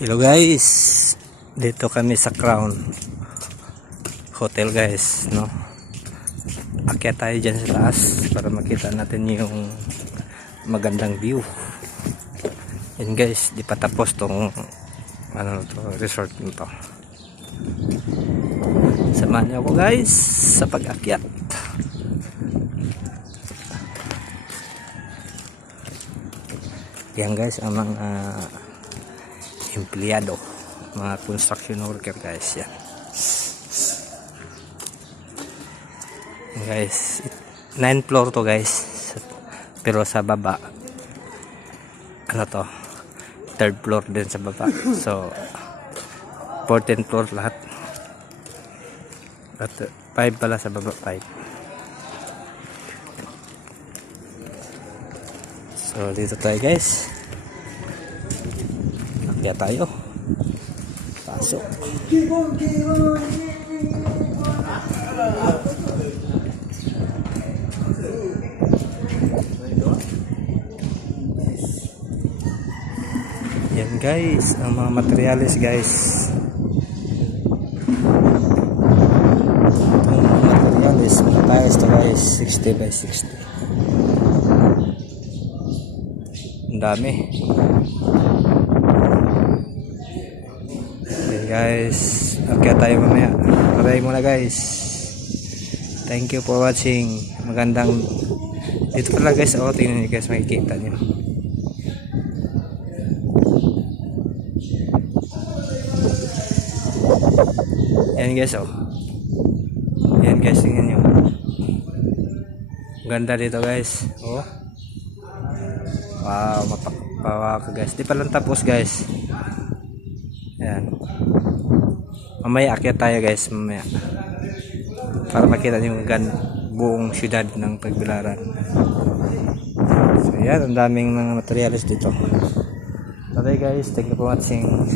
Hello guys, dito kami sa Crown Hotel guys, no. Akyat tayo dyan sa taas para makita natin yung magandang view. Yan guys, di pa tapos tong resort nito. Samahan niyo ako guys sa pag-akyat. Yan guys ang mga empleyado, mga construction worker guys. Yan guys, 9 floor to guys, pero sa baba ano to, 3rd floor din sa baba, so 14th floor lahat, at 5 pala sa baba, 5. So dito tayo guys, kaya tayo pasok. Yan guys ang mga materials guys. Ang materials, mga tiles to guys, 60 by 60. Ang dami. Okay guys, okay tayo mamaya. Maraming muna guys. Thank you for watching. Magandang dito pala guys. O, tingnan nyo guys, makikita nyo. Yan guys, oh. Yan guys, tingnan nyo. Ganda dito guys. Oh. Wow, mapapawa ka guys. Di pa lang tapos guys. Yan. Mamaya akyat tayo guys, mamaya. Para makita yung buong syudad ng Tagbilaran. So yan, ang daming mga materials dito. Okay guys, thank you for watching.